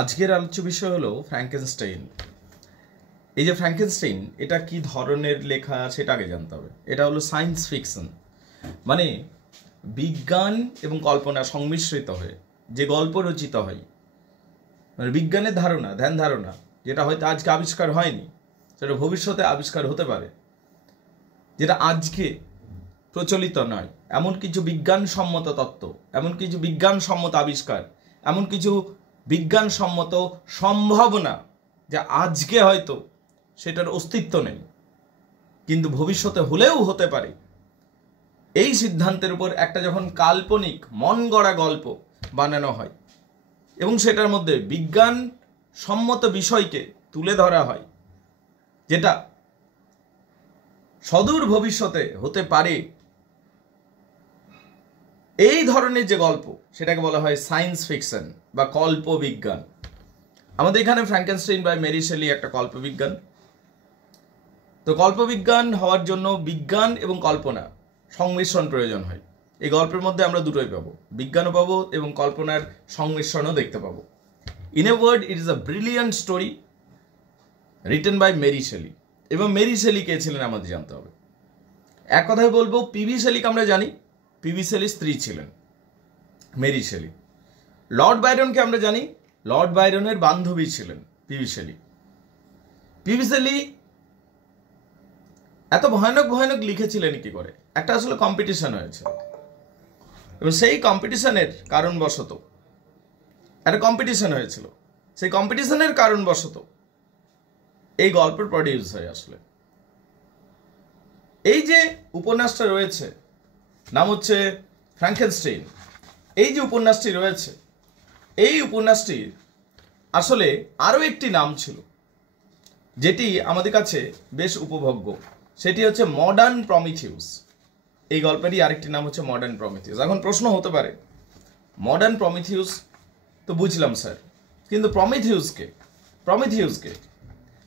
আজকের আলোচ্য বিষয় হলো ফ্র্যাঙ্কেনস্টাইন। এই যে ফ্র্যাঙ্কেনস্টাইন, এটা কি ধরনের লেখা সেটা আগে জানতে হবে। এটা হলো সায়েন্স ফিকশন, মানে বিজ্ঞান এবং কল্পনা সংমিশ্রিত হয়ে যে গল্প রচিত হয়, মানে বিজ্ঞানের ধারণা, ধ্যান ধারণা, যেটা হয়তো আজকে আবিষ্কার হয়নি, সেটা ভবিষ্যতে আবিষ্কার হতে পারে, যেটা আজকে প্রচলিত নয়, এমন কিছু বিজ্ঞানসম্মত তত্ত্ব, এমন কিছু বিজ্ঞানসম্মত আবিষ্কার, এমন কিছু বিজ্ঞানসম্মত সম্ভাবনা যা আজকে হয়তো সেটার অস্তিত্ব নেই, কিন্তু ভবিষ্যতে হলেও হতে পারে। এই সিদ্ধান্তের উপর একটা যখন কাল্পনিক মন গড়া গল্প বানানো হয় এবং সেটার মধ্যে বিজ্ঞানসম্মত বিষয়কে তুলে ধরা হয়, যেটা সদূর ভবিষ্যতে হতে পারে, এই ধরনের যে গল্প সেটাকে বলা হয় সায়েন্স ফিকশন বা কল্পবিজ্ঞান। আমাদের এখানে ফ্র্যাঙ্কেনস্টাইন বাই মেরি শেলি একটা কল্পবিজ্ঞান। তো কল্পবিজ্ঞান হওয়ার জন্য বিজ্ঞান এবং কল্পনা সংমিশ্রণ প্রয়োজন হয়। এই গল্পের মধ্যে আমরা দুটোই পাবো, বিজ্ঞানও পাবো এবং কল্পনার সংমিশ্রণও দেখতে পাবো। In a word, it is a brilliant story written by Mary Shelley. এবং মেরি শেলি কে ছিলেন আমাদের জানতে হবে। এক কথায় বলবো, পিবি শেলিকে আমরা জানি, পিবি শেলির স্ত্রী ছিলেন মেরি শেলি। লর্ড বাইরনকে আমরা জানি, লর্ড বাইরনের বান্ধবী ছিলেন পিবি শেলি। পিবি শেলি এত ভয়ানক ভয়ানক লিখেছিলেন কি করে? একটা আসলে কম্পিটিশন হয়েছিল এবং সেই কম্পিটিশনের কারণবশত একটা কম্পিটিশন হয়েছিল, সেই কম্পিটিশনের কারণবশত এই গল্পের প্রডিউস হয়। আসলে এই যে উপন্যাসটা রয়েছে, নাম হচ্ছে ফ্র্যাঙ্কেনস্টাইন। এই যে উপন্যাসটি রয়েছে, এই উপন্যাসটির আসলে আরও একটি নাম ছিল যেটি আমাদের কাছে বেশ উপভোগ্য, সেটি হচ্ছে মডার্ন প্রমিথিউস। এই গল্পেরই আরেকটি নাম হচ্ছে মডার্ন প্রমিথিউস। এখন প্রশ্ন হতে পারে, মডার্ন প্রমিথিউস তো বুঝলাম স্যার, কিন্তু প্রমিথিউসকে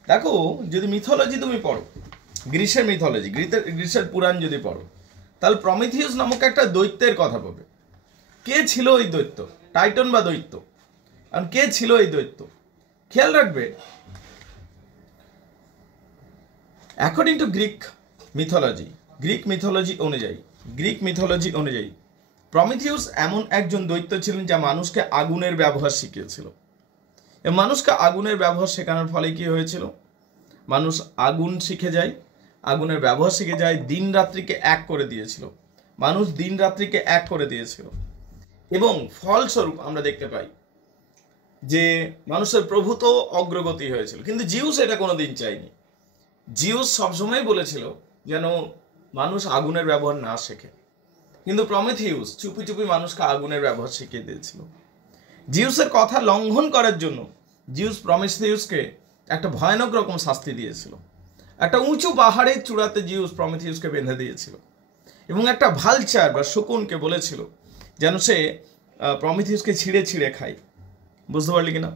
দেখো, যদি মিথোলজি তুমি পড়ো, গ্রিসের মিথোলজি, গ্রিসের পুরাণ যদি পড়ো, তাহলে প্রমিথিউস নামক একটা দৈত্যের কথা পাবে। কে ছিল ওই দৈত্য? টাইটন বা দৈত্য। আর কে ছিল এই দৈত্য? খেয়াল রাখবে, অ্যাকর্ডিং টু গ্রিক মিথোলজি অনুযায়ী প্রমিথিউস এমন একজন দৈত্য ছিলেন যা মানুষকে আগুনের ব্যবহার শিখিয়েছিল। এবং মানুষকে আগুনের ব্যবহার শেখানোর ফলে কি হয়েছিল? মানুষ আগুন শিখে যায়, আগুনের ব্যবহার শিখে যায়, দিন রাত্রিকে এক করে দিয়েছিল। মানুষ দিন রাত্রিকে এক করে দিয়েছিল এবং ফলস্বরূপ আমরা দেখতে পাই যে মানুষের প্রভূত অগ্রগতি হয়েছিল। কিন্তু জিউস এটা কোনোদিন চায়নি। জিউস সবসময় বলেছিল যেন মানুষ আগুনের ব্যবহার না শেখে, কিন্তু প্রমিথিউস চুপি চুপি মানুষকে আগুনের ব্যবহার শিখিয়ে দিয়েছিল। জিউসের কথা লঙ্ঘন করার জন্য জিউস প্রমিথিউসকে একটা ভয়ানক রকম শাস্তি দিয়েছিল। একটা উঁচু পাহাড়ের চূড়াতে জিউস প্রমিথিউসকে বেঁধে দিয়েছিল এবং একটা ভালচার বা শকুনকে বলেছিল যেন সে প্রমিথিউসকে ছিঁড়ে ছিঁড়ে খায়। বুঝতে পারলি কিনা?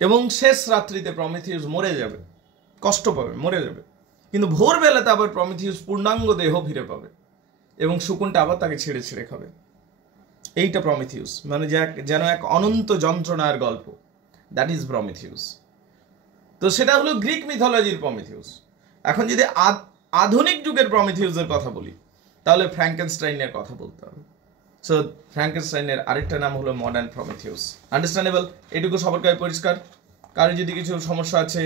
এবং শেষ রাত্রিতে প্রমিথিউস মরে যাবে, কষ্ট পাবে, মরে যাবে, কিন্তু ভোরবেলাতে আবার প্রমিথিউস পূর্ণাঙ্গ দেহ ফিরে পাবে এবং শকুনটা আবার তাকে ছিঁড়ে ছিঁড়ে খাবে। এইটা প্রমিথিউস, মানে যেন এক অনন্ত যন্ত্রণার গল্প। That is Prometheus. তো সেটা হলো গ্রিক মিথোলজির প্রমিথিউস। এখন যদি আধুনিক যুগের প্রমিথিউসের কথা বলি, তাহলে ফ্র্যাঙ্কেনস্টাইনের কথা বলতে হবে। সো ফ্র্যাঙ্কেনস্টাইনের আরেকটা নাম হলো মডার্ন প্রমিথিউস। আন্ডারস্ট্যান্ডেবল? এটুকু সবার কাছে পরিষ্কার? কারো যদি কিছু সমস্যা আছে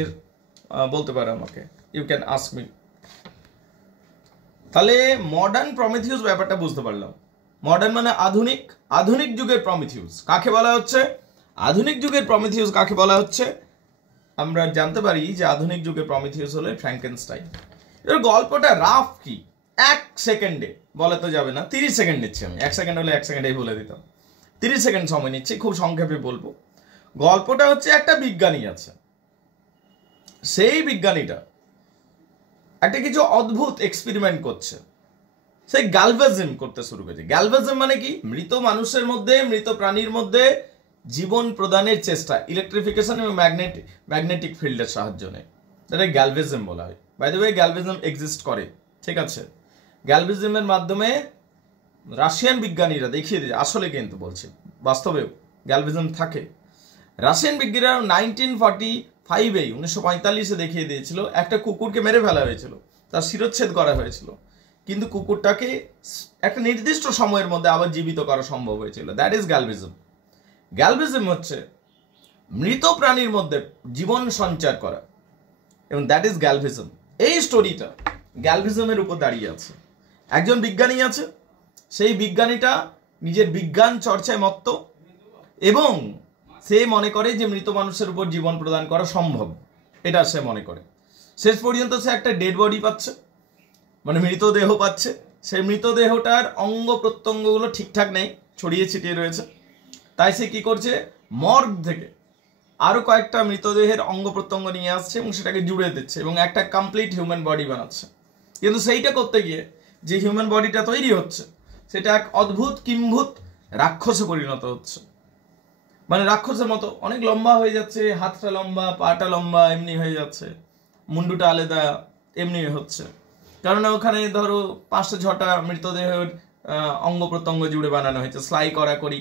বলতে পারো আমাকে, ইউ ক্যান আস্ক মি। তাহলে মডার্ন প্রমিথিউস ব্যাপারটা বুঝতে পারলাম। মডার্ন মানে আধুনিক যুগের প্রমিথিউস কাকে বলা হচ্ছে? আধুনিক যুগের প্রমিথিউস কাকে বলা হচ্ছে? আমরা জানতে পারি যে আধুনিক যুগের প্রমিথিউস হলো ফ্র্যাঙ্কেনস্টাইন। এর গল্পটা রাফ কি, 1 সেকেন্ডে বলে তো যাবে না, 30 সেকেন্ড নিচ্ছি আমি। 1 সেকেন্ড হলে 1 সেকেন্ডেই বলে দিতাম, 30 সেকেন্ড সময় নিচ্ছি, খুব সংক্ষেপে বলবো। গল্পটা হচ্ছে একটা বিজ্ঞানী আছে, সেই বিজ্ঞানীটা একটা কিছু অদ্ভুত এক্সপেরিমেন্ট করছে। সেই গ্যালভানিজম করতে শুরু করেছে। গ্যালভানিজম মানে কি? মৃত মানুষের মধ্যে, মৃত প্রাণীর মধ্যে জীবন প্রদানের চেষ্টা, ইলেকট্রিফিকেশন এবং ম্যাগনেটিক ফিল্ডের সাহায্য নেয়। যেটা গ্যালভানিজম বলা হয়। বাই দ্য ওয়ে, গ্যালভানিজম এক্সিস্ট করে, ঠিক আছে? গ্যালভানিজমের মাধ্যমে রাশিয়ান বিজ্ঞানীরা দেখিয়ে দিয়েছে, আসলে কিন্তু বলছি বাস্তবেও গ্যালভানিজম থাকে। রাশিয়ান বিজ্ঞানীরা 1945-এ 1945-এ দেখিয়ে দিয়েছিল একটা কুকুরকে মেরে ফেলা হয়েছিল, তার শিরচ্ছেদ করা হয়েছিল, কিন্তু কুকুরটাকে একটা নির্দিষ্ট সময়ের মধ্যে আবার জীবিত করা সম্ভব হয়েছিল। That is গ্যালভিজম। গ্যালভিজম হচ্ছে মৃত প্রাণীর মধ্যে জীবন সঞ্চার করা, এবং দ্যাট ইজ গ্যালভিজম। এই স্টোরিটা গ্যালভিজমের উপর দাঁড়িয়ে আছে। একজন বিজ্ঞানী আছে, সেই বিজ্ঞানীটা নিজের বিজ্ঞান চর্চায় মত্ত, এবং সে মনে করে যে মৃত মানুষের উপর জীবন প্রদান করা সম্ভব, এটা সে মনে করে। শেষ পর্যন্ত সে একটা ডেড বডি পাচ্ছে, মানে মৃতদেহ পাচ্ছে। সেই মৃতদেহটার অঙ্গ প্রত্যঙ্গগুলো ঠিকঠাক নেই, ছড়িয়ে ছিটিয়ে রয়েছে। তাই সে কি করছে, মর্গ থেকে আরো কয়েকটা মৃতদেহের অঙ্গ প্রত্যঙ্গ নিয়ে আসছে এবং সেটাকে জুড়ে দিচ্ছে এবং একটা কমপ্লিট হিউম্যান বডি বানাচ্ছে। কিন্তু সেইটা করতে গিয়ে যে হিউম্যান বডিটা তৈরি হচ্ছে সেটা এক অদ্ভুত কিম্ভূত রাক্ষসে পরিণত হচ্ছে। মানে রাক্ষসের মতো অনেক লম্বা হয়ে যাচ্ছে, হাতটা লম্বা, পাটা লম্বা, এমনি হয়ে যাচ্ছে, মুন্ডুটা আলাদা, এমনি হচ্ছে। কারণ ওখানে ধরো 5-6টা মৃতদেহের অঙ্গ প্রত্যঙ্গ জুড়ে বানানো হয়েছে, সেলাই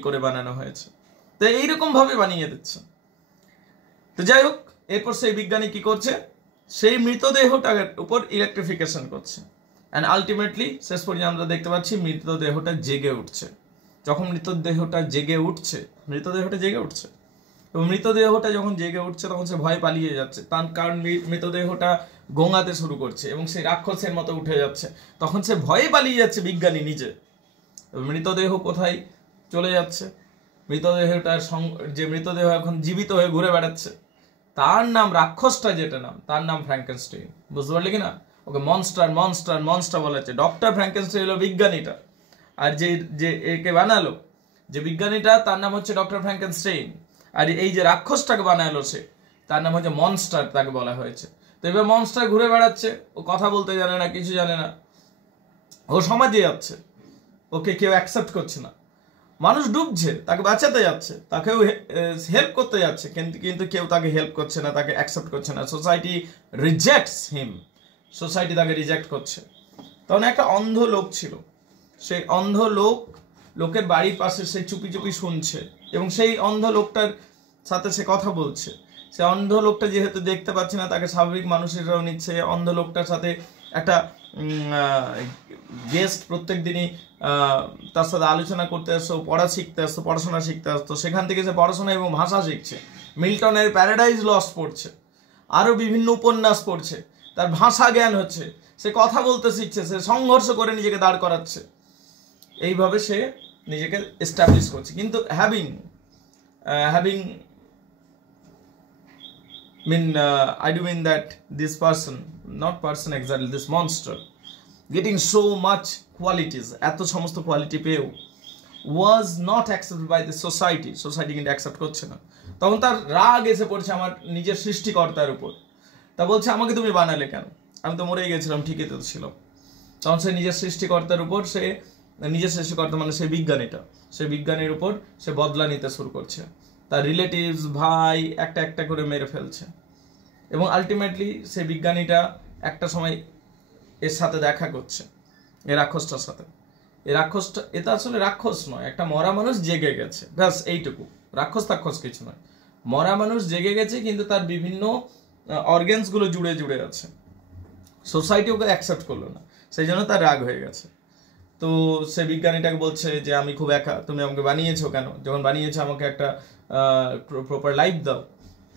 করে বানানো হয়েছে। তো এইরকম ভাবে বানিয়ে দিচ্ছে। তো যাই হোক, এরপর সেই বিজ্ঞানী কি করছে, সেই মৃতদেহটার উপর ইলেকট্রিফিকেশন করছে, অ্যান্ড আলটিমেটলি শেষ পর্যন্ত আমরা দেখতে পাচ্ছি মৃতদেহটা জেগে উঠছে। যখন মৃতদেহটা জেগে উঠছে এবং মৃতদেহটা যখন জেগে উঠছে তখন সে ভয় পালিয়ে যাচ্ছে, তার কারণ মৃতদেহটা গোঙাতে শুরু করছে এবং সেই রাক্ষসের মতো উঠে যাচ্ছে। তখন সে ভয়ে পালিয়ে যাচ্ছে বিজ্ঞানী নিজে। মৃতদেহ কোথায় চলে যাচ্ছে, মৃতদেহটার যে মৃতদেহ এখন জীবিত হয়ে ঘুরে বেড়াচ্ছে, তার নাম, রাক্ষসটা যেটা নাম, তার নাম ফ্র্যাঙ্কেনস্টাইন। বুঝতে পারলে কিনা? ওকে মনস্টার বলা হচ্ছে। ডক্টর ফ্র্যাঙ্কেনস্টাইন হলো বিজ্ঞানীটা, আর যে একে বানালো, যে বিজ্ঞানীটা, তার নাম হচ্ছে ডক্টর ফ্র্যাঙ্কেনস্টাইন। আর এই যে রাক্ষসটাকে বানালো সে, তার নাম হচ্ছে মনস্টার, তাকে বলা হয়েছে। তো এবার মনস্টার ঘুরে বেড়াচ্ছে, ও কথা বলতে জানে না, কিছু জানে না, ও সমাজে যাচ্ছে, ওকে কেউ অ্যাকসেপ্ট করছে না, মানুষ ডুবছে, তাকে বাঁচাতে যাচ্ছে, তাকেও হেল্প করতে যাচ্ছে, কিন্তু কেউ তাকে হেল্প করছে না, তাকে অ্যাকসেপ্ট করছে না। সোসাইটি রিজেক্টস হিম, সোসাইটি তাকে রিজেক্ট করছে। তখন একটা অন্ধ লোক ছিল, সেই অন্ধ লোকের বাড়ির পাশে সে চুপি চুপি শুনছে এবং সেই অন্ধ লোকটার সাথে সে কথা বলছে। সে অন্ধ লোকটা যেহেতু দেখতে পাচ্ছে না, তাকে স্বাভাবিক মানুষেরাও নিচ্ছে। অন্ধ লোকটার সাথে একটা গেস্ট প্রত্যেক দিনই তার সাথে আলোচনা করতে আসতো, পড়াশোনা শিখতে আসতো। সেখান থেকে সে পড়াশোনা এবং ভাষা শিখছে, মিল্টনের প্যারাডাইজ লস্ট পড়ছে, আরও বিভিন্ন উপন্যাস পড়ছে, তার ভাষা জ্ঞান হচ্ছে, সে কথা বলতে শিখছে, সে সংঘর্ষ করে নিজেকে দাঁড় করাচ্ছে। এইভাবে সে নিজেকে এস্টাবলিশ করছে। কিন্তু having I do mean that this person exactly, this monster getting so much qualities, এত সমস্ত কোয়ালিটি পেয়েও was not accepted by the society কিন্তু অ্যাকসেপ্ট করছে না। তখন তার রাগ এসে পড়ছে আমার নিজের সৃষ্টিকর্তার উপর। তা বলছে, আমাকে তুমি বানালে কেন, আমি তো মরেই গেছিলাম, ঠিকই তো ছিল। তখন সে নিজের সৃষ্টিকর্তার উপর, নিজের সৃষ্টিকর্তা মানে সেই বিজ্ঞানীর উপর সে বদলা নিতে শুরু করছে। তার রিলেটিভস, ভাই একটা একটা করে মেরে ফেলছে। এবং আলটিমেটলি সেই বিজ্ঞানীটা একটা সময় এর সাথে দেখা করছে, এই রাক্ষসটার সাথে। এটা আসলে রাক্ষস নয়, একটা মরা মানুষ জেগে গেছে, ব্যাস এইটুকু। রাক্ষস কিছু নয়, মরা মানুষ জেগে গেছে, কিন্তু তার বিভিন্ন অর্গ্যানসগুলো জুড়ে আছে। সোসাইটি ওকে অ্যাকসেপ্ট করলো না, সেই জন্য তার রাগ হয়ে গেছে। তো সে বিজ্ঞানীটাকে বলছে যে আমি খুব একা, তুমি আমাকে বানিয়েছো কেন, যখন বানিয়েছো আমাকে একটা প্রপার লাইফ দাও।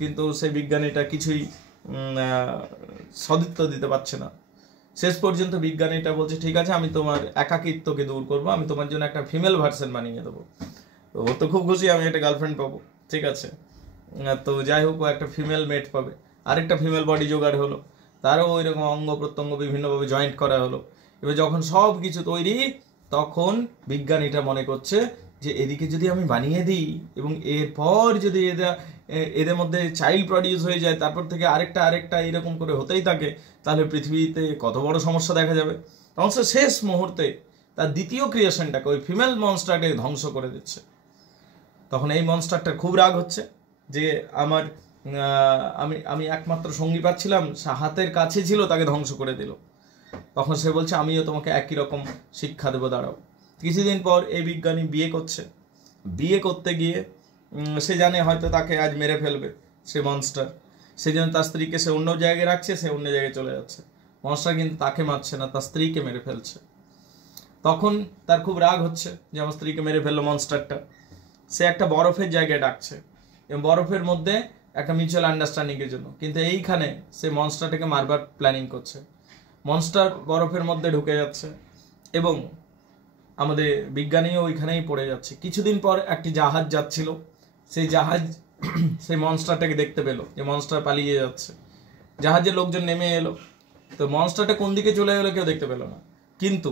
কিন্তু সেই বিজ্ঞানীটা কিছুই সদিত্ব দিতে পারছে না। শেষ পর্যন্ত বিজ্ঞানীটা বলছে, ঠিক আছে, আমি তোমার একাকিত্বকে দূর করবো, আমি তোমার জন্য একটা ফিমেল ভার্সন বানিয়ে দেবো। তো ও তো খুব খুশি, আমি একটা গার্লফ্রেন্ড পাবো, ঠিক আছে। তো যাই হোক, ও একটা ফিমেল মেট পাবে, আরেকটা ফিমেল বডি জোগাড় হলো, তারও ওই রকম অঙ্গ প্রত্যঙ্গ বিভিন্নভাবে জয়েন্ট করা হলো। এবার যখন সব কিছু তৈরি, তখন বিজ্ঞানীটা মনে করছে যে এদিকে যদি আমি বানিয়ে দিই এবং এরপর যদি এদের মধ্যে চাইল্ড প্রডিউস হয়ে যায়, তারপর থেকে আরেকটা এরকম করে হতেই থাকে, তাহলে পৃথিবীতে কত বড় সমস্যা দেখা যাবে। তখন সে শেষ মুহূর্তে তার দ্বিতীয় ক্রিয়েশনটাকে, ওই ফিমেল মনস্টারকে ধ্বংস করে দিচ্ছে। তখন এই মনস্টারটার খুব রাগ হচ্ছে যে আমি একমাত্র সঙ্গী পাচ্ছিলাম, হাতের কাছে ছিল, তাকে ধ্বংস করে দিল। তখন সে বলছে, আমিও তোমাকে একই রকম শিক্ষা দেবো, দাঁড়াও। কিছুদিন পর এই বিজ্ঞানী বিয়ে করতে গিয়ে সে জানে হয়তো তাকে আজ মেরে ফেলবে, সে মনস্টার, সেই জন্য তার স্ত্রীকে সে অন্য জায়গায় রাখছে, সে অন্য জায়গায় চলে যাচ্ছে। মনস্টার কিন্তু তাকে মারছে না, তার স্ত্রীকে মেরে ফেলছে। তখন তার খুব রাগ হচ্ছে যে আমার স্ত্রীকে মেরে ফেললো মনস্টারটা। সে একটা বরফের জায়গায় ডাকছে এবং বরফের মধ্যে একটা মিউচুয়াল আন্ডারস্ট্যান্ডিংয়ের জন্য, কিন্তু এইখানে সে মনস্টারটাকে মারবার প্ল্যানিং করছে। মনস্টার বরফের মধ্যে ঢুকে যাচ্ছে এবং আমাদের বিজ্ঞানীও ওইখানেই পড়ে যাচ্ছে। কিছুদিন পর একটি জাহাজ যাচ্ছিল, সেই জাহাজ সেই মনস্টারটাকে দেখতে পেলো যে মনস্টার পালিয়ে যাচ্ছে। জাহাজের লোকজন নেমে এলো, তো মনস্টারটা কোন দিকে চলে গেলো কেউ দেখতে পেলো না, কিন্তু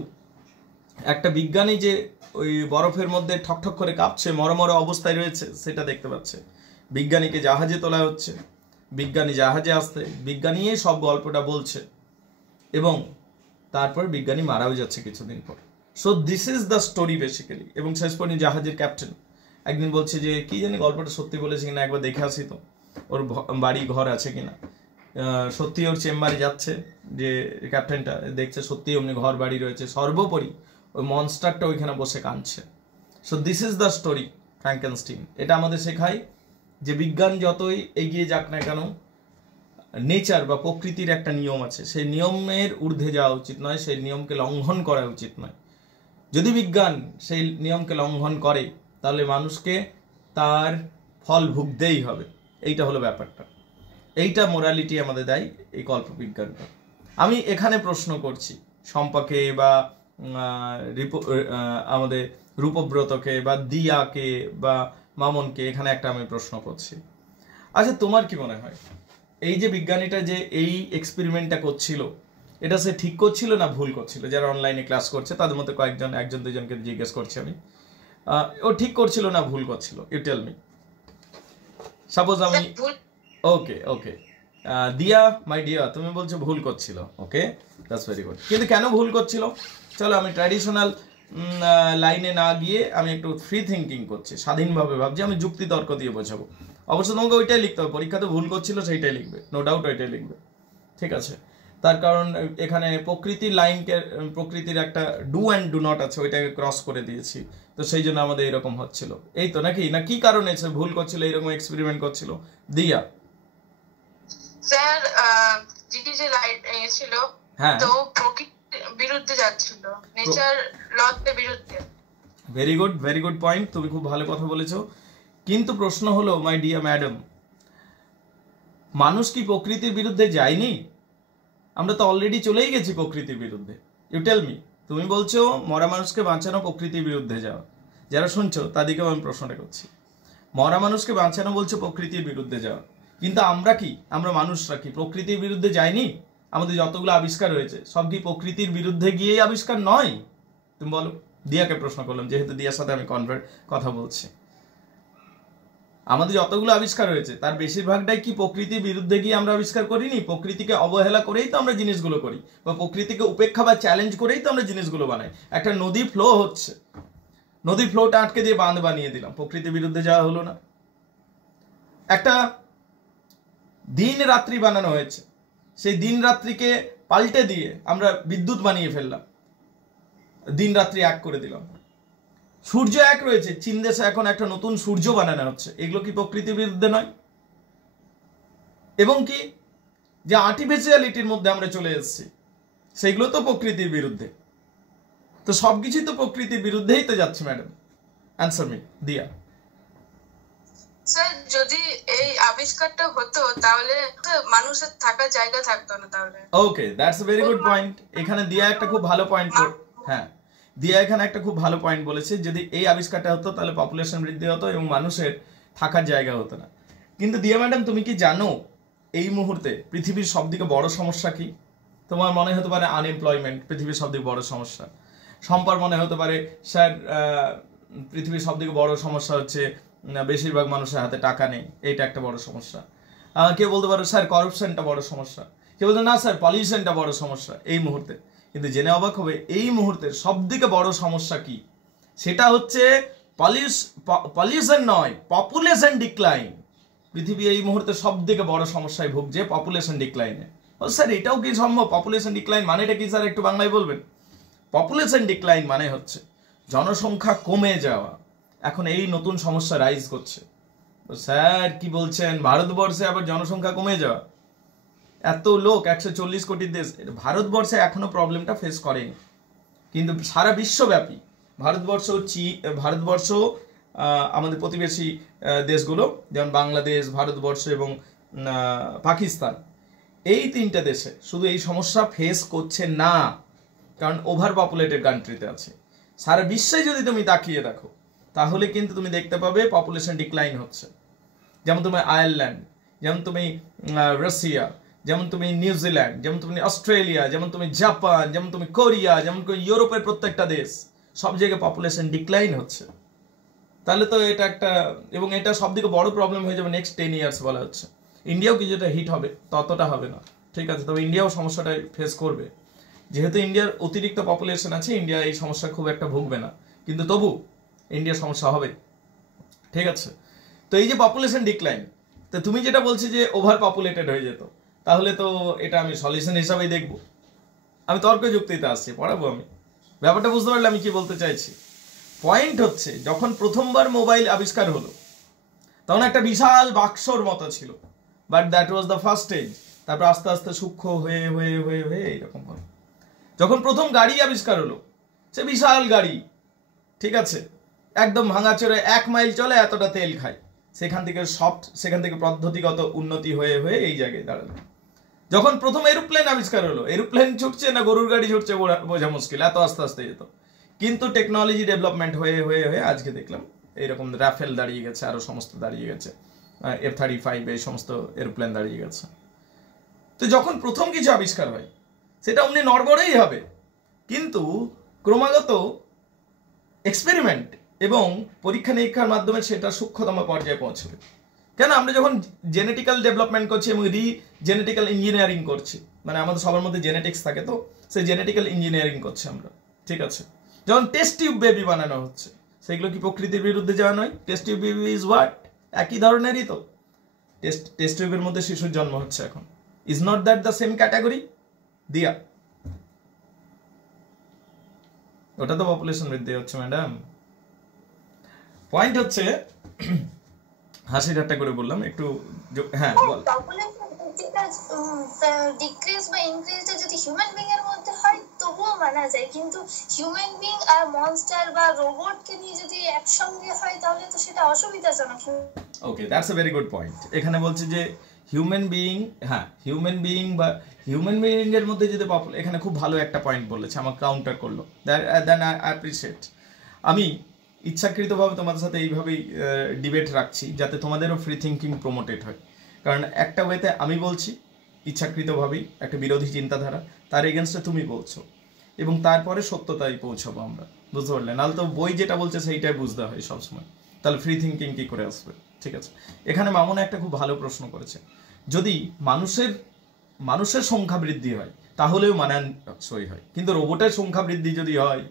একটা বিজ্ঞানী যে ওই বরফের মধ্যে ঠকঠক করে কাঁপছে, মরমর অবস্থায় রয়েছে, সেটা দেখতে পাচ্ছে। বিজ্ঞানীকে জাহাজে তোলা হচ্ছে, বিজ্ঞানী জাহাজে আসতে, বিজ্ঞানী সব গল্পটা বলছে এবং তারপর বিজ্ঞানী মারাও যাচ্ছে কিছুদিন পর। So this is the story basically. এবং শেষ পর্যন্ত জাহাজের ক্যাপ্টেন একদিন বলছে যে কি জানি গল্পটা সত্যি বলেছে কিনা, একবার দেখে আসি তো ওর বাড়ি ঘর আছে কিনা। সত্যি ওর চেম্বারে যাচ্ছে, যে ক্যাপ্টেনটা দেখছে সত্যি অমনি ঘর বাড়ি রয়েছে, সর্বোপরি ওই মনস্টারটা ওইখানে বসে কাঁদছে। So this is the story Frankenstein. এটা আমাদের শেখায় যে বিজ্ঞান যতই এগিয়ে যাক না কেন, নেচার বা প্রকৃতির একটা নিয়ম আছে, সেই নিয়মের ঊর্ধ্বে যাওয়া উচিত নয়, সেই নিয়মকে লঙ্ঘন করা উচিত নয়। যদি বিজ্ঞান সেই নিয়মকে লঙ্ঘন করে তাহলে মানুষকে তার ফল ভুগতেই হবে। এইটা হলো ব্যাপারটা, এইটা মোরালিটি আমাদের দেয় এই কল্পবিজ্ঞানটা। আমি এখানে প্রশ্ন করছি শম্পাকে বা আমাদের রূপব্রতকে বা দিয়াকে বা মামনকে, এখানে একটা আমি প্রশ্ন করছি। আচ্ছা, তোমার কি মনে হয় এই যে বিজ্ঞানীটা যে এই এক্সপেরিমেন্টটা করছিল, এটা সে ঠিক করছিল না ভুল করছিল? যারা অনলাইনে ক্লাস করছে তাদের মধ্যে একজন দুজনকে জিজ্ঞেস করছি আমি, ও ঠিক করছিল না ভুল করছিল? You tell me. সাপোজ আমি ওকে দিয়া মাই ডিয়া, তুমি বলছো ভুল করছিল, ওকে দ্যাটস ভেরি গুড। কিন্তু কেন ভুল করছিল? চলো আমি ট্র্যাডিশনাল লাইনে না গিয়ে আমি একটু ফ্রি থিঙ্কিং করছি, স্বাধীনভাবে ভাবছি, আমি যুক্তি তর্ক দিয়ে বোঝাবো। অবশ্য তোমাকে ওইটাই লিখতে হবে, পরীক্ষাতে ভুল করছিল সেইটাই লিখবে, নো ডাউট ওইটাই লিখবে, ঠিক আছে? তার কারণ এখানে প্রকৃতির লাইনকে, প্রকৃতির একটা ডু অ্যান্ড ডু নট আছে, ওইটাকে ক্রস করে দিয়েছি, তো সেই জন্য আমাদের এরকম হচ্ছিল। এই তো নাকি, না কি কারণে সে ভুল করছিল, এরকম এক্সপেরিমেন্ট করছিল? দিয়া স্যার জিডি যে লাইট ছিল, তো প্রকৃতির বিরুদ্ধে যাচ্ছিল, নেচার লতে বিরুদ্ধে। ভেরি গুড পয়েন্ট, তুমি খুব ভালো কথা বলেছো। কিন্তু প্রশ্ন হলো মাই ডিয়ার ম্যাডাম, মানুষ কি প্রকৃতির বিরুদ্ধে যায়নি? আমরা তো অলরেডি চলেই গেছি প্রকৃতির বিরুদ্ধে। You tell me. তুমি বলছো মরা মানুষকে বাঁচানো প্রকৃতির বিরুদ্ধে যাওয়া, যারা শুনছো তাদেরকেও আমি প্রশ্নটা করছি। মরা মানুষকে বাঁচানো বলছো প্রকৃতির বিরুদ্ধে যাওয়া, কিন্তু আমরা কি, আমরা মানুষরা কি প্রকৃতির বিরুদ্ধে যাইনি? আমাদের যতগুলো আবিষ্কার হয়েছে সব কি প্রকৃতির বিরুদ্ধে গিয়েই আবিষ্কার নয়? তুমি বলো। দিয়াকে প্রশ্ন করলাম, যেহেতু দিয়ার সাথে আমি কথা বলছি। আমাদের যতগুলো আবিষ্কার হয়েছে তার বেশিরভাগটাই কি প্রকৃতির বিরুদ্ধে গিয়ে আমরা আবিষ্কার করিনি? প্রকৃতিকে অবহেলা করেই তো আমরা জিনিসগুলো করি, বা প্রকৃতিকে উপেক্ষা বা চ্যালেঞ্জ করেই তো আমরা জিনিসগুলো বানাই। একটা নদী ফ্লো হচ্ছে, নদীর ফ্লোটা আটকে দিয়ে বাঁধ বানিয়ে দিলাম, প্রকৃতির বিরুদ্ধে যাওয়া হলো না? একটা দিন রাত্রি বানানো হয়েছে, সেই দিন রাত্রিকে পাল্টে দিয়ে আমরা বিদ্যুৎ বানিয়ে ফেললাম, দিন রাত্রি এক করে দিলাম। সূর্য এক রয়েছে, চীন দেশে এখন একটা নতুন সূর্য বানানো হচ্ছে, এগুলো কি প্রকৃতির বিরুদ্ধে নয়? এবং কি যে আর্টিফিশিয়ালিটির মধ্যে আমরা চলে এসেছি, সেগুলো তো প্রকৃতির বিরুদ্ধে। তো সবকিছুই তো প্রকৃতির বিরুদ্ধেই তো যাচ্ছে ম্যাডাম। অ্যান্সার মি দিয়া। স্যার যদি এই আবিষ্কারটা হতো তাহলে মানুষের থাকার জায়গা থাকতো না তাহলে। Okay, that's a very good point. এখানে দিয়া একটা খুব ভালো পয়েন্ট, হ্যাঁ দিয়া এখানে একটা খুব ভালো পয়েন্ট বলেছে, যদি এই আবিষ্কারটা হতো তাহলে পপুলেশন বৃদ্ধি হতো এবং মানুষের থাকার জায়গা হতো না। কিন্তু দিয়া ম্যাডাম, তুমি কি জানো এই মুহূর্তে পৃথিবীর সবথেকে বড় সমস্যা কি? তোমার মনে হতে পারে আনএমপ্লয়মেন্ট পৃথিবীর সবথেকে বড় সমস্যা। সম্পার মনে হতে পারে স্যার পৃথিবীর সবথেকে বড় সমস্যা হচ্ছে বেশিরভাগ মানুষের হাতে টাকা নেই, এইটা একটা বড় সমস্যা। কেউ বলতে পারো স্যার করাপশনটা বড় সমস্যা, কেউ বলতে না স্যার পলিউশনটা বড় সমস্যা এই মুহূর্তে। কিন্তু জেনে অবাক হবে এই মুহূর্তের সবথেকে বড় সমস্যা কি, সেটা হচ্ছে পলিউশন নয়, পপুলেশন ডিক্লাইন। পৃথিবী এই মুহূর্তে সবথেকে বড় সমস্যায় ভুগছে, পপুলেশন ডিক্লাইনে। ও স্যার এটাও কি সম্ভব? পপুলেশন ডিক্লাইন মানেটা কি স্যার, একটু বাংলায় বলবেন? পপুলেশন ডিক্লাইন মানে হচ্ছে জনসংখ্যা কমে যাওয়া। এখন এই নতুন সমস্যা রাইজ করছে, স্যার কি বলছেন, ভারতবর্ষে আবার জনসংখ্যা কমে যাওয়া, এত লোক, 140 কোটি দেশ, ভারতবর্ষে এখনো প্রবলেমটা ফেস করেনি, কিন্তু সারা বিশ্বব্যাপী ভারতবর্ষ আমাদের প্রতিবেশী দেশগুলো যেমন বাংলাদেশ, ভারতবর্ষ এবং পাকিস্তান, এই তিনটা দেশে শুধু এই সমস্যা ফেস করছে না, কারণ ওভার পপুলেটেড কান্ট্রিতে আছে। সারা বিশ্বে যদি তুমি তাকিয়ে দেখো তাহলে কিন্তু তুমি দেখতে পাবে পপুলেশন ডিক্লাইন হচ্ছে। যেমন তুমি আয়ারল্যান্ড, যেমন তুমি রাশিয়া, যেমন তুমি নিউজিল্যান্ড, যেমন তুমি অস্ট্রেলিয়া, যেমন তুমি জাপান, যেমন তুমি কোরিয়া, যেমন তুমি ইউরোপের প্রত্যেকটা দেশ, সব জায়গায় পপুলেশন ডিক্লাইন হচ্ছে। তাহলে তো এটা একটা, এবং এটা সব থেকে বড় প্রবলেম হয়ে যাবে নেক্সট 10 ইয়ার্স বলা হচ্ছে। ইন্ডিয়াও কিছুটা হিট হবে, ততটা হবে না, ঠিক আছে, তবে ইন্ডিয়াও সমস্যাটা ফেস করবে। যেহেতু ইন্ডিয়ার অতিরিক্ত পপুলেশন আছে, ইন্ডিয়া এই সমস্যা খুব একটা ভুগবে না, কিন্তু তবু ইন্ডিয়ার সমস্যা হবে, ঠিক আছে। তো এই যে পপুলেশন ডিক্লাইন, তো তুমি যেটা বলছি যে ওভার পপুলেটেড হয়ে যেত, তাহলে তো এটা আমি সলিউশন হিসাবেই দেখব। আমি তর্ক যুক্তিতে আসছি, পড়াবো আমি, ব্যাপারটা বুঝতে পারলে আমি কি বলতে চাইছি। পয়েন্ট হচ্ছে, যখন প্রথমবার মোবাইল আবিষ্কার হলো তখন একটা বিশাল বাক্সর মতো ছিল, but that was the first stage. তারপর আস্তে আস্তে সূক্ষ্ম হয়ে হয়ে হয়ে হয়ে এইরকম হলো। যখন প্রথম গাড়ি আবিষ্কার হলো, সে বিশাল গাড়ি, ঠিক আছে, একদম ভাঙাচোরে 1 মাইল চলে, এতটা তেল খায়, সেখান থেকে পদ্ধতিগত উন্নতি হয়ে হয়ে এই জায়গায় দাঁড়ালো। যখন প্রথম এরোপ্লেন আবিষ্কার হলো, এরোপ্লেন ছুটছে না গরুর গাড়ি ছুটছে বোঝা মুশকিল, এত আস্তে আস্তে যেত, কিন্তু টেকনোলজি ডেভেলপমেন্ট হয়ে হয়ে হয়ে আজকে দেখলাম এইরকম রাফেল দাঁড়িয়ে গেছে, আরো সমস্ত দাঁড়িয়ে গেছে, F-35 এই সমস্ত এরোপ্লেন দাঁড়িয়ে গেছে। তো যখন প্রথম কিছু আবিষ্কার হয় সেটা অমনি নড়বড়েই হবে, কিন্তু ক্রমাগত এক্সপেরিমেন্ট এবং পরীক্ষা নিরীক্ষার মাধ্যমে সেটা সূক্ষ্মতম পর্যায়ে পৌঁছবে। কেন, আমরা যখন জেনেটিক্যাল ডেভেলপমেন্ট করছি এবং জেনেটিক্যাল ইঞ্জিনিয়ারিং করছি, মানে আমাদের সবার মধ্যে জেনেটিক্স থাকে, তো সেই জেনেটিক্যাল ইঞ্জিনিয়ারিং করছি আমরা, ঠিক আছে। যখন টেস্ট টিউব বেবি বানানো হচ্ছে, সেগুলো কি প্রকৃতির বিরুদ্ধে যাওয়া নয়? Test tube baby is what, একই ধরনেরই তো। টেস্ট টিউবের মধ্যে শিশুর জন্ম হচ্ছে এখন, is not that the same category? দিয়া, ওটা তো পপুলেশন বৃদ্ধি হচ্ছে ম্যাডাম। পয়েন্ট হচ্ছে, হাসি ঠাট্টা করে বললাম একটু, হ্যাঁ বল। ডিক্রিজ বা ইনক্রিজটা যদি হিউম্যান বিং এর মধ্যে হয় তবুও মানা যায়, কিন্তু হিউম্যান বিং আর মনস্টার বা রোবটকে নিয়ে যদি একসঙ্গে হয় তাহলে তো সেটা অসুবিধাজনক। Okay, that's a very good point. এখানে বলছে যে হিউম্যান বিইং, হ্যাঁ হিউম্যান বিইং বা হিউম্যান বিইং এর মধ্যে যদি এখানে খুব ভালো একটা পয়েন্ট বলেছে, আমার কাউন্টার করলো, দেন আই অ্যাপ্রিশিয়েট। আমি ইচ্ছাকৃতভাবে তোমাদের সাথে এইভাবেই ডিবেট রাখছি যাতে তোমাদেরও ফ্রি থিঙ্কিং প্রমোটেড হয়, কারণ একটা ওয়েতে আমি বলছি ইচ্ছাকৃতভাবেই একটা বিরোধী চিন্তাধারা, তার এগেনস্টে তুমি বলছো, এবং তারপরে সত্যতায় পৌঁছাবো আমরা, বুঝতে পারলে? নাহলে তো বই যেটা বলছে সেইটাই বুঝতে হয় সবসময়, তাহলে ফ্রি থিঙ্কিং কি করে আসবে? ঠিক আছে, এখানে মামুন একটা খুব ভালো প্রশ্ন করেছে, যদি মানুষের সংখ্যা বৃদ্ধি হয় তাহলেও মানানসই হয়, কিন্তু রোবটের সংখ্যা বৃদ্ধি যদি হয়,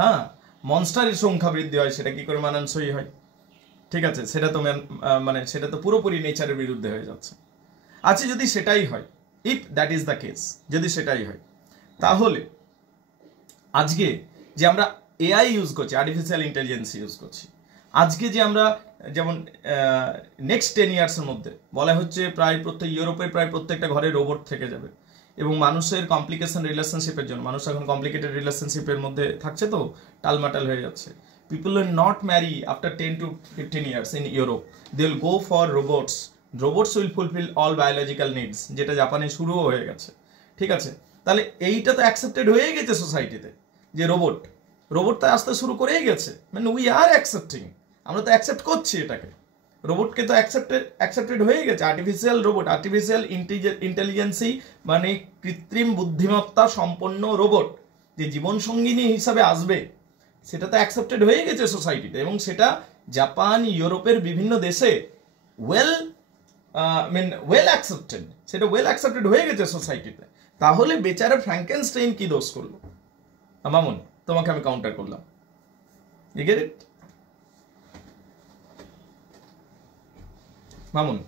হ্যাঁ মনস্টারের সংখ্যা বৃদ্ধি হয়, সেটা কি করে মানানসই হয়? ঠিক আছে, সেটা তো মানে সেটা তো পুরোপুরি নেচারের বিরুদ্ধে হয়ে যাচ্ছে। আচ্ছা, যদি সেটাই হয়, if that is the case, যদি সেটাই হয়, তাহলে আজকে যে আমরা এআই ইউজ করছি, আর্টিফিশিয়াল ইন্টেলিজেন্স ইউজ করছি, আজকে যে আমরা যেমন নেক্সট 10 ইয়ার্সের মধ্যে বলা হচ্ছে ইউরোপের প্রায় প্রত্যেকটা ঘরে রোবট থেকে যাবে, এবং মানুষের কমপ্লিকেশন রিলেশনশিপের জন্য, মানুষ এখন কমপ্লিকেটেড রিলেশনশিপের মধ্যে থাকছে, তো টালমাটাল হয়ে যাচ্ছে। People will not marry after 10 to 15 years in Europe, they will go for robots will fulfil all biological needs, যেটা জাপানে শুরুও হয়ে গেছে, ঠিক আছে। তাহলে এইটা তো অ্যাকসেপ্টেড হয়েই গেছে সোসাইটিতে, যে রোবট তো আসতে শুরু করেই গেছে, মানে উই আর অ্যাকসেপ্টিং, আমরা তো অ্যাকসেপ্ট করছি এটাকে, রোবটকে তো অ্যাকসেপ্টেড হয়ে গেছে। আর্টিফিশিয়াল ইন্টেলিজেন্সি মানে কৃত্রিম বুদ্ধিমত্তা সম্পন্ন রোবট যে জীবন সঙ্গিনী হিসাবে আসবে, সেটা তো অ্যাকসেপ্টেড হয়ে গেছে সোসাইটিতে, এবং সেটা জাপান, ইউরোপের বিভিন্ন দেশে ওয়েল অ্যাকসেপ্টেড, সেটা ওয়েল অ্যাকসেপ্টেড হয়ে গেছে সোসাইটিতে। তাহলে বেচারা ফ্র্যাঙ্কেনস্টাইন কি দোষ করলো? মামুন, তোমাকে আমি কাউন্টার করলাম, ইউ গেট ইট? মামুন,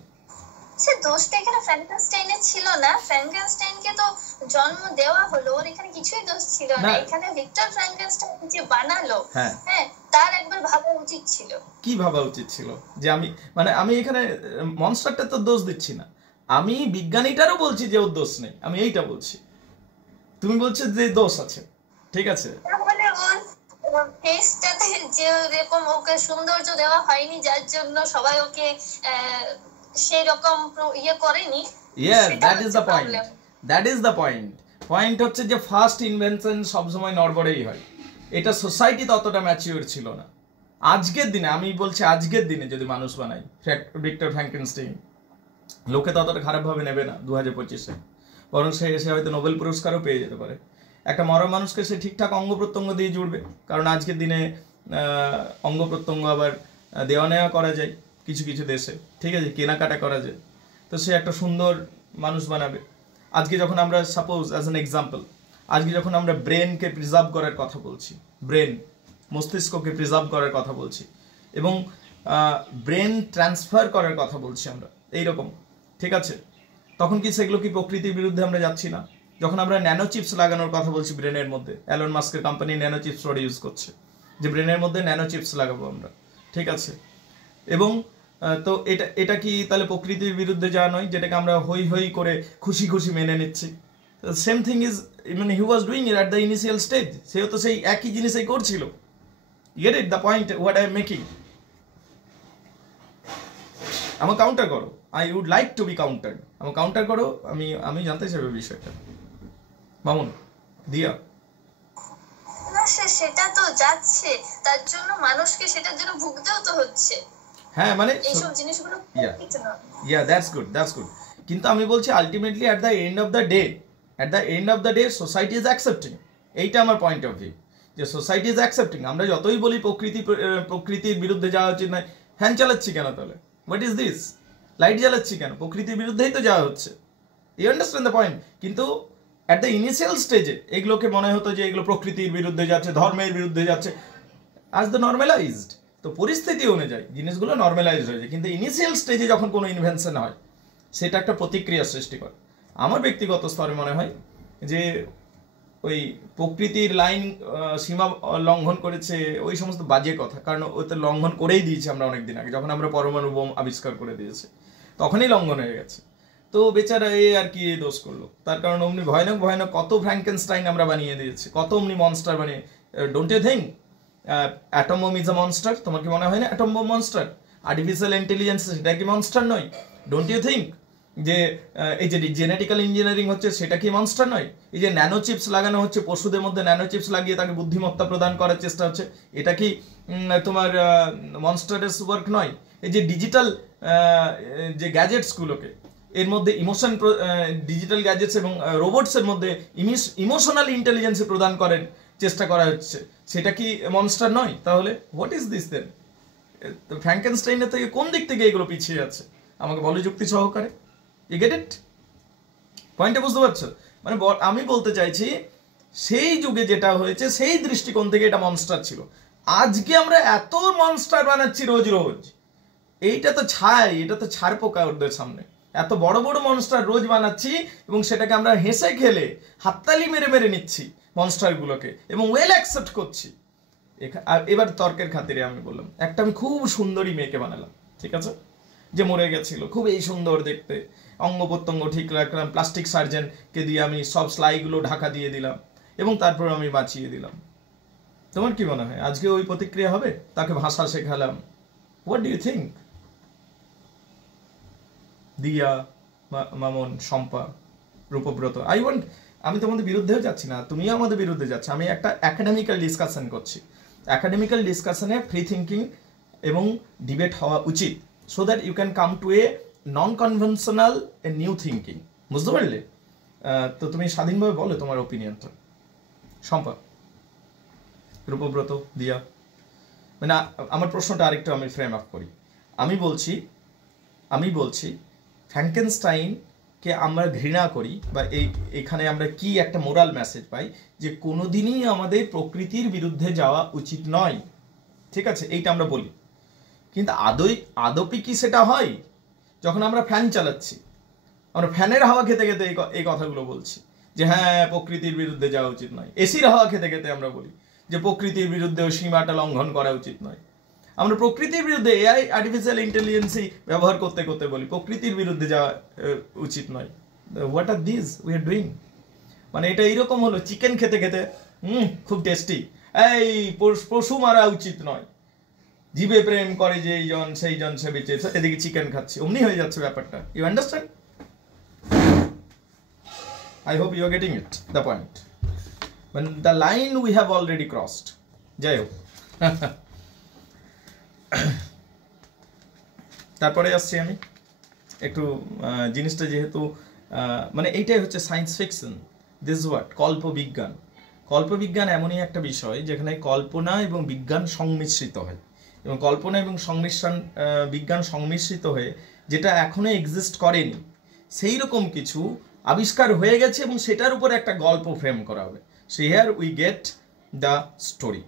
সে দোষটা এখানে ফ্র্যাঙ্কেনস্টাইনের ছিল না, ফ্র্যাঙ্কেনস্টাইনকে তো জন্ম দেওয়া হলো, ওর এখানে কিছুই দোষ ছিল না। এখানে ভিক্টর ফ্র্যাঙ্কেনস্টাইন যে বানালো, হ্যাঁ, তার একবার ভাবা উচিত ছিল। কি ভাবা উচিত ছিল? যে আমি এখানে মনস্টারটা তো দোষ দিচ্ছি না, আমি বিজ্ঞানীটারও বলছি যে ওর দোষ নেই, আমি এইটা বলছি। তুমি বলছো যে দোষ আছে, ঠিক আছে, তাহলে ওর ফেসটাতে যে এরকম ওকে সৌন্দর্য দেওয়া হয়নি, যার জন্য সবাই ওকে সেই রকম করেনি। Yes, that is the point, that is the point. Point হচ্ছে যে ফার্স্ট ইনভেনশন সবসময় নড়বড়েই হয়, এটা সোসাইটি ততটা ম্যাচিওর ছিল না। আজকের দিনে, আমি বলছি আজকের দিনে যদি মানুষ বানাই ভিক্টর ফ্র্যাঙ্কেনস্টাইন, লোকে ততটা খারাপভাবে নেবে না 2025-এ, বরং সে এসে হয়তো নোবেল পুরস্কারও পেয়ে যেতে পারে। একটা মরা মানুষকে সে ঠিকঠাক অঙ্গ প্রত্যঙ্গ দিয়ে জুড়বে, কারণ আজকের দিনে অঙ্গ প্রত্যঙ্গ আবার দেওয়া নেওয়া করা যায় কিছু কিছু দেশে, ঠিক আছে, কেনাকাটা করা যায়, তো সে একটা সুন্দর মানুষ বানাবে। আজকে যখন আমরা সাপোজ অ্যাজ অ্যান এক্সাম্পল, আজকে যখন আমরা ব্রেনকে প্রিজার্ভ করার কথা বলছি, ব্রেন মস্তিষ্ককে প্রিজার্ভ করার কথা বলছি, এবং ব্রেন ট্রান্সফার করার কথা বলছি আমরা এইরকম, ঠিক আছে, তখন কি সেগুলো কি প্রকৃতির বিরুদ্ধে আমরা যাচ্ছি না? যখন আমরা ন্যানো চিপস লাগানোর কথা বলছি ব্রেনের মধ্যে, অ্যালন মাস্কের কোম্পানি ন্যানো চিপস প্রডিউস করছে, যে ব্রেনের মধ্যে ন্যানো চিপস লাগাবো আমরা, ঠিক আছে, এবং তো এটা কি তাহলে প্রকৃতির বিরুদ্ধে যাওয়া নয়, যেটাকে আমরা হই হই করে খুশি খুশি মেনে নিচ্ছি? সেম থিং ইজ, মানে he was doing it at the initial stage, সেও তো সেই একই জিনিসই করছিল। Get it the point what I am making? আমার কাউন্টার করো, I would like to be countered, আমার কাউন্টার করো, আমি জানতে চাইবে বিষয়টা। মামুন, দিয়া, না সেটা তো যাচ্ছে, তার জন্য মানুষকে সেটার জন্য ভুগতেও তো হচ্ছে। হ্যাঁ, মানে এইসব জিনিসগুলো yeah that's good, that's good, কিন্তু আমি বলছি ultimately at the end of the day society is accepting, এইটা আমার পয়েন্ট অফ ভিউ, যে সোসাইটি ইজ অ্যাকসেপ্টিং। আমরা যতই বলি প্রকৃতির বিরুদ্ধে যাওয়া উচিত নয়, ফ্যান চালাচ্ছি কেন তাহলে? What is this? লাইট জ্বালাচ্ছি কেন? প্রকৃতির বিরুদ্ধেই তো যাওয়া হচ্ছে। You understand the point? কিন্তু অ্যাট দ্য ইনিশিয়াল স্টেজে এগুলোকে মনে হতো যে এগুলো প্রকৃতির বিরুদ্ধে যাচ্ছে, ধর্মের বিরুদ্ধে যাচ্ছে, আজ দ্য নর্মালাইজড, তো পরিস্থিতি অনুযায়ী জিনিসগুলো নর্মালাইজড হয়ে যায়। কিন্তু ইনিশিয়াল স্টেজে যখন কোনো ইনভেনশন হয়, সেটা একটা প্রতিক্রিয়া সৃষ্টি করে। আমার ব্যক্তিগত স্তরে মনে হয় যে ওই প্রকৃতির লাইন সীমা লঙ্ঘন করেছে, ওই সমস্ত বাজে কথা, কারণ ওতে লঙ্ঘন করেই দিয়েছি আমরা অনেকদিন আগে, যখন আমরা পরমাণু বোম আবিষ্কার করে দিয়েছি তখনই লঙ্ঘন হয়ে গেছে। তো বেচারা এ আর কি দোষ করলো, তার কারণ অমনি ভয়ানক ভয়ানক কত ফ্র্যাঙ্কেনস্টাইন আমরা বানিয়ে দিয়েছি, কত অমনি মনস্টার বানিয়ে। Don't you think atom bomb is a monster? তোমার কি মনে হয় না atom bomb monster? Artificial intelligence সেটা কি মনস্টার নয়? ডোন্ট ইউ থিঙ্ক যে এই যে জেনেটিক্যাল ইঞ্জিনিয়ারিং হচ্ছে সেটা কি মনস্টার নয়? এই যে ন্যানো চিপস লাগানো হচ্ছে, পশুদের মধ্যে ন্যানো চিপস লাগিয়ে তাকে বুদ্ধিমত্তা প্রদান করার চেষ্টা হচ্ছে, এটা কি তোমার মনস্টারেস ওয়ার্ক নয়? এই যে ডিজিটাল যে গ্যাজেটসগুলোকে, এর মধ্যে ইমোশন, ডিজিটাল গ্যাজেটস এবং রোবটসের মধ্যে ইমোশনাল ইন্টেলিজেন্স প্রদান করেন চেষ্টা করা হচ্ছে, সেটা কি মনস্টার নয়? তাহলে হোয়াট ইজ দিস দেন? ফ্র্যাঙ্কেনস্টাইনের থেকে কোন দিক থেকে এগুলো পিছিয়ে আছে আমাকে বলো যুক্তি সহকারে। You get it? পয়েন্টটা বুঝতে পারছো? মানে আমি বলতে চাইছি সেই যুগে যেটা হয়েছে সেই দৃষ্টিকোণ থেকে এটা মনস্টার ছিল। আজকে আমরা এত মনস্টার বানাচ্ছি রোজ রোজ, এইটা তো এটা তো ছাড় পোকা ওদের সামনে। এত বড় বড় মনস্টার রোজ বানাচ্ছি এবং সেটাকে আমরা হেসে খেলে হাততালি মেরে মেরে নিচ্ছি মনস্টারগুলোকে, এবং ওয়েল অ্যাকসেপ্ট করছি। এবার তর্কের খাতিরে আমি বললাম, একটা আমি খুব সুন্দরী মেয়েকে বানালাম, ঠিক আছে, যে মরে গেছিল, খুব এই সুন্দর দেখতে, অঙ্গ প্রত্যঙ্গ ঠিক রাখলাম, প্লাস্টিক সার্জনকে দিয়ে আমি সব স্লাইগুলো ঢাকা দিয়ে দিলাম এবং তারপর আমি বাঁচিয়ে দিলাম। তোমার কি মনে হয় আজকে ওই প্রতিক্রিয়া হবে? তাকে ভাষা শেখালাম, হোয়াট ডু ইউ থিঙ্ক? দিয়া, মামুন, শম্পা, রূপব্রত, আমি তোমাদের বিরুদ্ধেও যাচ্ছি না, তুমিও আমাদের বিরুদ্ধে যাচ্ছ, আমি একটা একাডেমিক্যাল ডিসকাশন করছি। একাডেমিক্যাল ডিসকাশনে ফ্রি থিঙ্কিং এবং ডিবেট হওয়া উচিত, so that you can come to a non conventional a new thinking. বুঝতে পারলে? তো তুমি স্বাধীনভাবে বলো তোমার ওপিনিয়নটা। শম্পা, রূপব্রত, দিয়া, মানে আমার প্রশ্নটা আরেকটু আমি ফ্রেম আপ করি। আমি বলছি ফ্র্যাঙ্কেনস্টাইনকে আমরা ঘৃণা করি, বা এখানে আমরা কি একটা মোরাল মেসেজ পাই, যে কোনোদিনই আমাদের প্রকৃতির বিরুদ্ধে যাওয়া উচিত নয়, ঠিক আছে, এইটা আমরা বলি। কিন্তু আদপি কি সেটা হয়? যখন আমরা ফ্যান চালাচ্ছি, আমরা ফ্যানের হাওয়া খেতে খেতে এই কথাগুলো বলছি যে হ্যাঁ প্রকৃতির বিরুদ্ধে যাওয়া উচিত নয়। এসির হাওয়া খেতে খেতে আমরা বলি যে প্রকৃতির বিরুদ্ধে সীমাটা লঙ্ঘন করা উচিত নয়। আমরা প্রকৃতির বিরুদ্ধে এআই আর্টিফিশিয়াল ইন্টেলিজেন্সই ব্যবহার করতে করতে বলি প্রকৃতির বিরুদ্ধে যাওয়া উচিত নয়। What are this we are doing? মানে এটা এইরকম হলো চিকেন খেতে খেতে খুব টেস্টি, এই পশু মারা উচিত নয়, জীবে প্রেম করে যে জন সেই জন সে বেঁচেছে, এদিকে চিকেন খাচ্ছে, অমনি হয়ে যাচ্ছে ব্যাপারটা। You understand? I hope you are getting it, the point. When the line we have already crossed. যাই হোক, তারপরে আসছি আমি একটু জিনিসটা যেহেতু মানে এইটাই হচ্ছে সায়েন্স ফিকশন, দিস ওয়াট কল্পবিজ্ঞান। কল্পবিজ্ঞান এমনই একটা বিষয় যেখানে কল্পনা এবং বিজ্ঞান সংমিশ্রিত হয়, এবং কল্পনা এবং বিজ্ঞান সংমিশ্রিত হয়ে যেটা এখনো এক্সিস্ট করেনি সেই রকম কিছু আবিষ্কার হয়ে গেছে এবং সেটার উপর একটা গল্প ফ্রেম করা হবে। So here we get the story.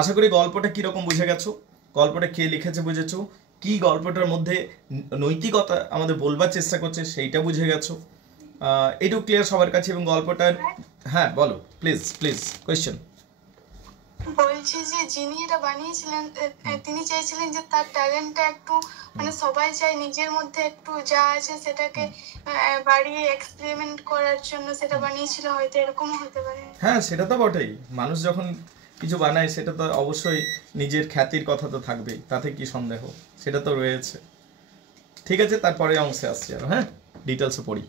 আশা করি গল্পটা কীরকম বুঝে গেছো, গল্পটা কে লিখেছে বুঝেছো, কি গল্পটার মধ্যে নৈতিকতা আমাদের বলবার চেষ্টা করছে সেইটা বুঝে গেছো, এটুকু ক্লিয়ার সবার কাছে। এবং গল্পটার হ্যাঁ বলো প্লিজ প্লিজ কোয়েশ্চেন। বলছি যে যিনি এটা বানিয়েছিলেন তিনি চাইছিলেন যে তার ট্যালেন্টটা একটু মানে সবাই চায় নিজের মধ্যে একটু যা আছে সেটাকে বাড়িয়ে এক্সপেরিমেন্ট করার জন্য সেটা বানিয়েছিল, হয়তো এরকমও হতে পারে। হ্যাঁ সেটা তো বটেই, মানুষ যখন কিছু বানায় সেটা তো অবশ্যই নিজের খ্যাতির কথা তো থাকবেই, তাতে কি সন্দেহ, সেটা তো রয়েছে। ঠিক আছে, তারপরে অংশে আসছি আর হ্যাঁ ডিটেলসে পড়ি।